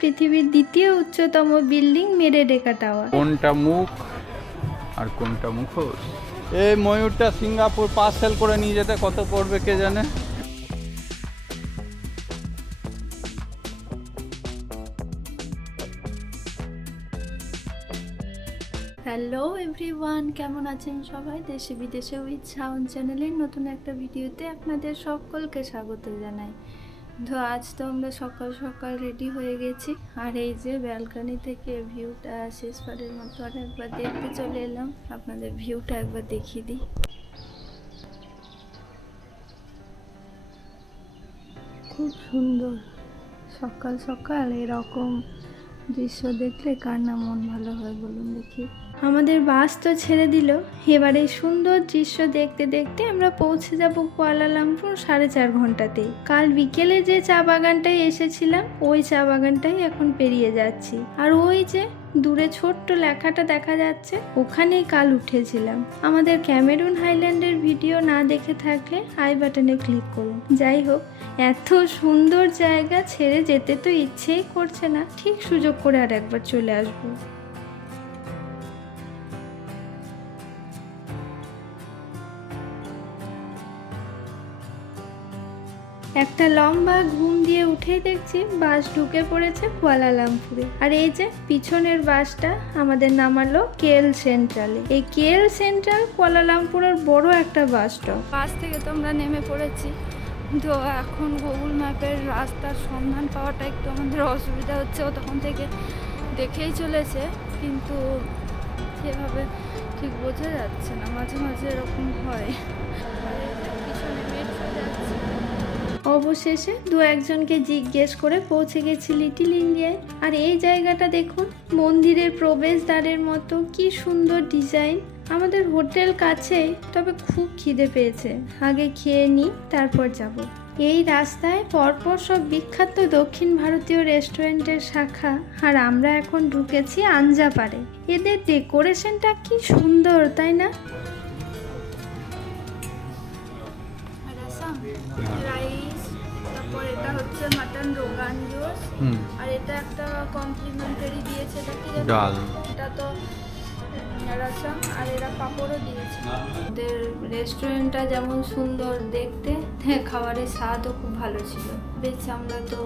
পৃথিবীর দ্বিতীয় উচ্চতম বিল্ডিং মেরেডেকা টাওয়ার। কোনটা মুখ আর কোনটা মুখোশ? এই ময়ূরটা সিঙ্গাপুর পার্সেল করে নিয়ে যেতে কত পড়বে কে জানে। হ্যালো এভরিওয়ান, কেমন আছেন সবাই? দেশে বিদেশে উইথ শাওন চ্যানেলের নতুন একটা ভিডিওতে আপনাদের সকলকে স্বাগত জানাই। তো আজ তো আমরা সকাল সকাল রেডি হয়ে গেছি, আর এই যে ব্যালকনি থেকে ভিউটা শেষবারের মতো আর একবার দেখতে চলে এলাম। আপনাদের ভিউটা একবার দেখিয়ে দিই। খুব সুন্দর, সকাল সকাল এরকম দৃশ্য দেখলে কার না মন ভালো হয় বলুন দেখি। আমাদের বাস তো ছেড়ে দিল, এবার এই সুন্দর দৃশ্য দেখতে দেখতে আমরা পৌঁছে যাব কুয়ালালামপুর 4.5 ঘন্টাতেই। কাল বিকেলে যে চা বাগানটায় এসেছিলাম ওই চা বাগানটাই এখন পেরিয়ে যাচ্ছি, আর ওই যে দূরে ছোট্ট লেখাটা দেখা যাচ্ছে ওখানেই কাল উঠেছিলাম। আমাদের ক্যামেরুন হাইল্যান্ডের ভিডিও না দেখে থাকলে আই বাটনে ক্লিক করুন। যাই হোক, এত সুন্দর জায়গা ছেড়ে যেতে তো ইচ্ছেই করছে না, ঠিক সুযোগ করে আর একবার চলে আসবো। একটা লম্বা ঘুম দিয়ে উঠেই দেখছি বাস ঢুকে পড়েছে কুয়ালালামপুরে। আর এই যে পিছনের বাসটা আমাদের নামালো কেএল সেন্ট্রালে। এই কেএল সেন্ট্রাল কুয়ালালামপুরের বড় একটা বাস স্টপ। বাস থেকে তো আমরা নেমে পড়েছি, তো এখন গুগল ম্যাপের রাস্তার সন্ধান পাওয়াটা একটু আমাদের অসুবিধা হচ্ছে। ও তখন থেকে দেখেই চলেছে, কিন্তু সেভাবে ঠিক বোঝা যাচ্ছে না, মাঝে মাঝে এরকম হয়। পিছনে মেট্রো যাচ্ছে। অবশেষে একজনকে জিজ্ঞেস করে পৌঁছে গেছি লিটল ইন্ডিয়ায়। আর এই জায়গাটা দেখুন, মন্দিরের প্রবেশদ্বারের মতো কি সুন্দর ডিজাইন। আমাদের হোটেল কাছেই, তবে খুব খিদে পেয়েছে, আগে খেয়ে নিই তারপর যাব। এই রাস্তায় পরপর সব বিখ্যাত দক্ষিণ ভারতীয় রেস্টুরেন্টের শাখা, আর আমরা এখন ঢুকেছি আঞ্জাপাড়ে। এদের ডেকোরেশনটা কি সুন্দর, তাই না? রাইস, তারপর এটা হচ্ছে মাটন রোগান জোস, আর এটা একটা কমপ্লিমেন্টারি দিয়েছে, এটা কি জানো? ডাল। এটা তো রসম, আর এরা পাঁপড়ও দিয়েছে। ওদের রেস্টুরেন্টটা যেমন সুন্দর দেখতে, খাবারের স্বাদও খুব ভালো ছিল। বেশ, আমরা তো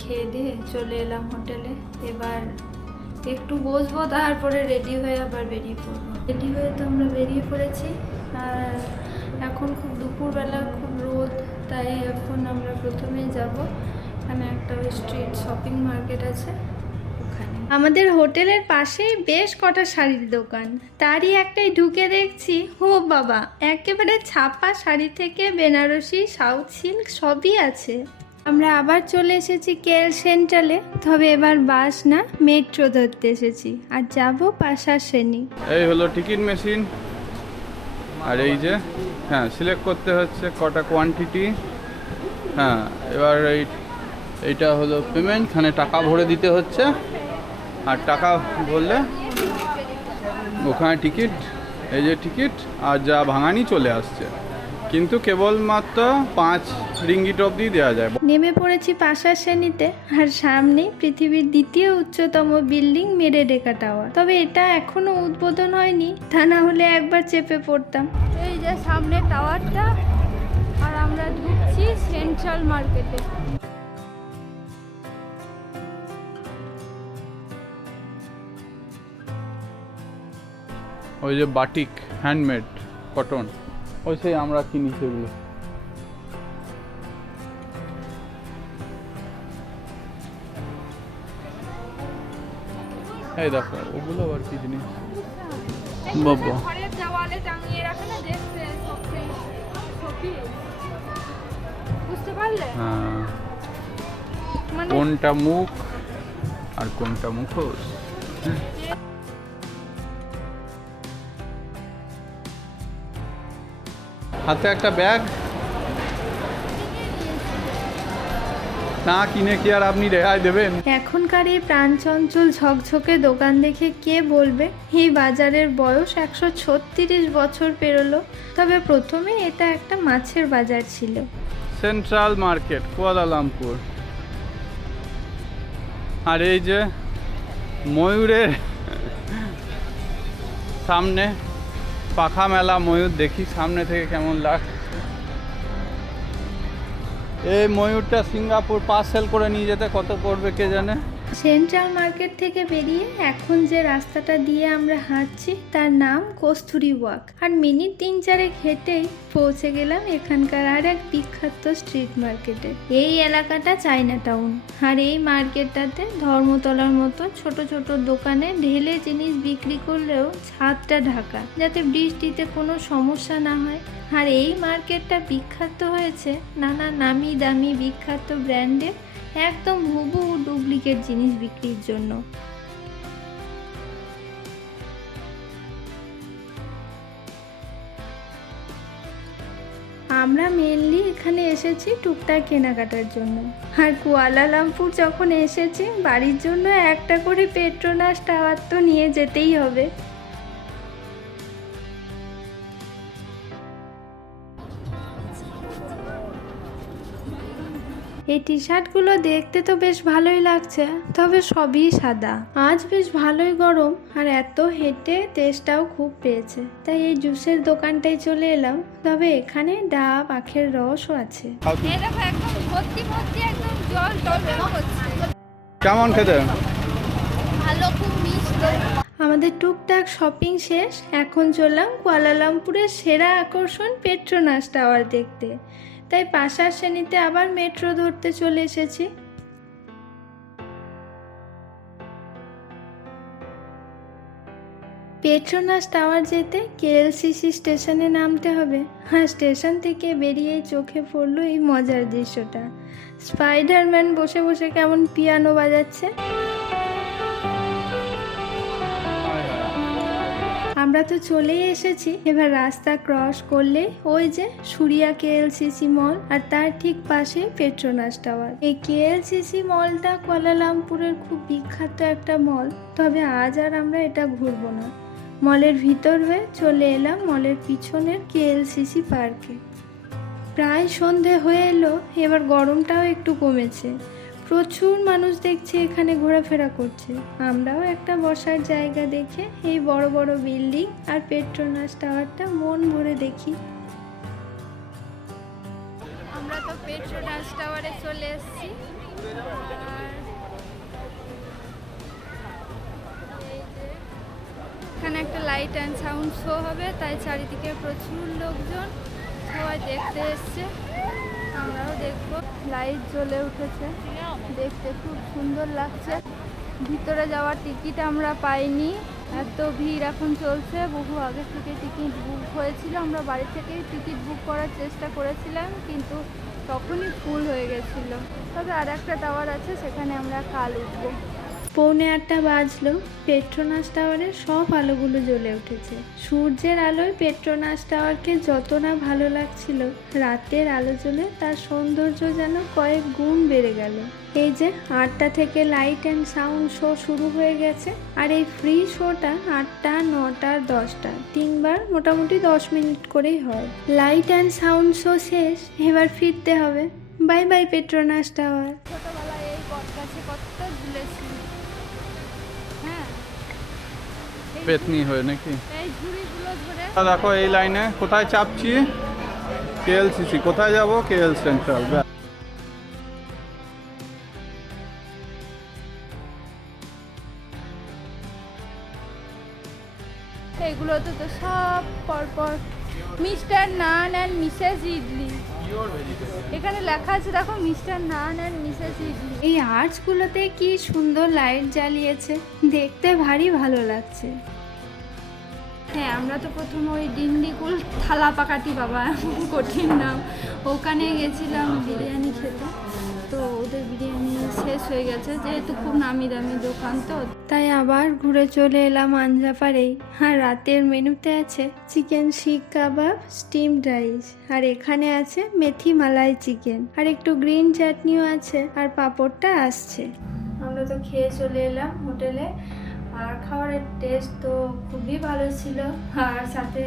খেয়ে দিয়ে চলে এলাম হোটেলে। এবার একটু বসবো, তারপরে রেডি হয়ে আবার বেরিয়ে পড়বো। রেডি হয়ে তো আমরা বেরিয়ে পড়েছি, আর এখন খুব দুপুরবেলা, খুব রোদ, তাই এখন আমরা প্রথমে যাব এখানে একটা স্ট্রিট শপিং মার্কেট আছে ওখানে। আমাদের হোটেলের পাশেই বেশ কটা শাড়ির দোকান, তারই একটাই ঢুকে দেখছি, ও বাবা, একেবারে ছাপা শাড়ি থেকে বেনারসি, সাউথ সিল্ক সবই আছে। আমরা আবার চলে এসেছি কেএল সেন্ট্রালে, তবে এবার বাস না মেট্রো ধরতে এসেছি, আর যাব পাশার শ্রেণী। এই হলো টিকিট মেশিন, আর এই যে হ্যাঁ সিলেক্ট করতে হচ্ছে কটা কোয়ান্টিটি। হ্যাঁ, এবার এইটা হলো পেমেন্ট, এখানে টাকা ভরে দিতে হচ্ছে, আর টাকা ভরলে ওখানে টিকিট, এই যে টিকিট আর যা ভাঙানি চলে আসছে, কিন্তু কেবলমাত্র 5 রিঙ্গিট অবধি দেওয়া যায়। নেমে পড়েছি পাশার শ্রেণীতে, আর সামনে পৃথিবীর দ্বিতীয় উচ্চতম বিল্ডিং মেরেডেকা টাওয়ার। তবে এটা এখনো উদ্বোধন হয়নি, তা না হলে একবার চেপে পড়তাম। এই যে সামনে টাওয়ারটা, আর আমরা ঢুকছি সেন্ট্রাল মার্কেটে। ওই যে বাটিক, হ্যান্ডমেড কটন, ওই সেই আমরা কিনি সেগুলো। এই দেখো ওগুলো আর কি জিনিস বাবা। ঘরের দেওয়ালে টাঙিয়ে রাখে না, দেখতে বুঝতে পারলে? হ্যাঁ, মানে কোনটা মুখ আর কোনটা মুখোশ? হাতে একটা ব্যাগ না কিনে কি আর আপনি রেহাই দেবেন? এখনকার এই প্রাণচঞ্চল ঝকঝকে দোকান দেখে কে বলবে এই বাজারের বয়স 136 বছর পেরোলো। তবে প্রথমে এটা একটা মাছের বাজার ছিল। Central market Kuala Lumpur. আর এই যে ময়ূরের সামনে পাখা মেলা ময়ূর, দেখি সামনে থেকে কেমন লাগছে। এই ময়ূরটা সিঙ্গাপুর পার্সেল করে নিয়ে যেতে কত পড়বে কে জানে। সেন্ট্রাল মার্কেট থেকে বেরিয়ে এখন যে রাস্তাটা দিয়ে আমরা হাঁটছি তার নাম কস্তুরী ওয়াক। আর মিনিট 3-4 হেঁটেই পৌঁছে গেলাম এখানকার আর এক বিখ্যাত স্ট্রিট মার্কেটে। এই এলাকাটা চায়না টাউন, আর এই মার্কেটটাতে ধর্মতলার মতো ছোট ছোট দোকানে ঢেলে জিনিস বিক্রি করলেও ছাদটা ঢাকা, যাতে বৃষ্টিতে কোনো সমস্যা না হয়। আর এই মার্কেটটা বিখ্যাত হয়েছে নানা নামি দামি বিখ্যাত ব্র্যান্ডের একদম হুবহু ডুপ্লিকেট জিনিস বিক্রির জন্য। আমরা মেনলি এখানে এসেছি টুকটাক কেনাকাটার জন্য। আর কুয়ালালামপুর যখন এসেছি বাড়ির জন্য একটা করে পেট্রোনাস টাওয়ার তো নিয়ে যেতেই হবে। এই টি শার্টগুলো দেখতে তো বেশ ভালোই লাগছে, তবে সবই সাদা। আজ বেশ ভালোই গরম, আর এত হেঁটে তেষ্টাও খুব পেয়েছে, তাই এই জুসের দোকানটায় চলে এলাম। তবে এখানে ডাব আখের রসও আছে। কেমন খেতে? ভালো, খুব মিষ্টি। আমাদের টুকটাক শপিং শেষ, এখন চললাম কুয়ালালামপুরের সেরা আকর্ষণ পেট্রোনাস টাওয়ার দেখতে। তাই পাশার শ্রেণীতে আবার মেট্রো ধরতে চলে এসেছি। পেট্রোনাস টাওয়ার যেতে কেএলসিসি স্টেশনে নামতে হবে। হ্যাঁ, স্টেশন থেকে বেরিয়েই চোখে পড়লো এই মজার দৃশ্যটা। স্পাইডারম্যান বসে বসে কেমন পিয়ানো বাজাচ্ছে। আমরা তো চলেই এসেছি। এবার রাস্তা ক্রস করলে ওই যে সুরিয়া কেএলসিসি মল, আর তার ঠিক পাশে পেট্রোনাস টাওয়ার। এই কেএলসিসি মলটা কুয়ালালামপুরের খুব বিখ্যাত একটা মল, তবে আজ আর আমরা এটা ঘুরবো না। মলের ভিতর হয়ে চলে এলাম মলের পিছনের কেএলসিসি পার্কে। প্রায় সন্ধে হয়ে এলো, এবার গরমটাও একটু কমেছে। প্রচুর মানুষ দেখছি এখানে ঘোরাফেরা করছে। আমরাও একটা বসার জায়গা দেখে এই বড় বড় বিল্ডিং আর পেট্রোনাস টাওয়ারটা মন ভরে দেখি। আমরা তো পেট্রোনাস টাওয়ারে চলে এসেছি। এখানে একটা লাইট অ্যান্ড সাউন্ড শো হবে, তাই চারিদিকে প্রচুর লোকজন সবাই দেখতে এসছে। আমরাও দেখবো। লাইট জ্বলে উঠেছে, দেখতে খুব সুন্দর লাগছে। ভিতরে যাওয়ার টিকিট আমরা পাইনি, এত ভিড় এখন চলছে। বহু আগে থেকে টিকিট বুক হয়েছিল, আমরা বাড়ি থেকেই টিকিট বুক করার চেষ্টা করেছিলাম, কিন্তু তখনই ফুল হয়ে গেছিল। তবে আর একটা টাওয়ার আছে, সেখানে আমরা কাল উঠবো। 7:45 বাজলো। পেট্রোনাস টাওয়ারের সব আলোগুলো জ্বলে উঠেছে। সূর্যের আলোয় পেট্রোনাস টাওয়ারকে যত না ভালো লাগছিল, রাতের আলো জ্বলে তার সৌন্দর্য যেন কয়েক গুণ বেড়ে গেল। এই যে 8টা থেকে লাইট অ্যান্ড সাউন্ড শো শুরু হয়ে গেছে, আর এই ফ্রি শোটা 8টা, 9টা, 10টা 3বার মোটামুটি 10 মিনিট করেই হয়। লাইট অ্যান্ড সাউন্ড শো শেষ, এবার ফিরতে হবে। Bye bye Petronas tower. ছোটবেলায় এই গাছে কত ঝুলেছি। পেতনি হয়ে নাকি? এই ঝুড়িগুলো ধরে দেখো এই লাইনে কোথায় চাপছি, কেএলসিসি। কোথায় যাব? KL central. এগুলোতে তো সব পরপর Mr Naan and Mrs Idli. এখানে লেখা আছে দেখো, Mr Naan and Mrs Idli. এই আর্চগুলোতে কি সুন্দর লাইট জ্বালিয়েছে, দেখতে ভারী ভালো লাগছে। হ্যাঁ, আমরা তো প্রথমে ওই ডিন্ডিকুল থালাপাকাটি, বাবা কঠিন নাম, ওখানে গেছিলাম বিরিয়ানি খেতে। তো ওদের বিরিয়ানি শেষ হয়ে গেছে, যেহেতু খুব নামি দামি দোকান, তো তাই আবার ঘুরে চলে এলাম আঞ্জাপাড়েই। আর রাতের মেনুতে আছে চিকেন শিক কাবাব, স্টিমড রাইস, আর এখানে আছে মেথি মালাই চিকেন, আর একটু গ্রিন চাটনিও আছে, আর পাঁপড়টা আসছে। আমরা তো খেয়ে চলে এলাম হোটেলে, আর খাবারের টেস্ট তো খুবই ভালো ছিল। আর সাথে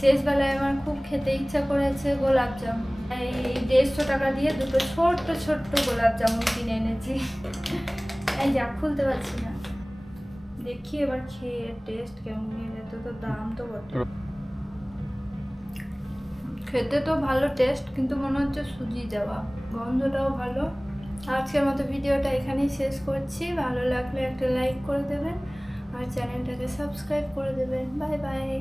শেষবেলায় আমার খুব খেতে ইচ্ছা করেছে গোলাপ জামুন। এই 150 টাকা দিয়ে দুটো ছোট্ট ছোট্ট গোলাপ জামুন কিনে এনেছি। এই যা খুলতে পারছি না, দেখি এবার খেয়ে টেস্ট কেমন, এত তো দাম তো বটে। খেতে তো ভালো টেস্ট, কিন্তু মনে হচ্ছে সুজি দেওয়া, গন্ধটাও ভালো। আজকের মতো ভিডিওটা এখানেই শেষ করছি। ভালো লাগলে একটা লাইক করে দেবেন আর চ্যানেলটাকে সাবস্ক্রাইব করে দেবেন। Bye bye.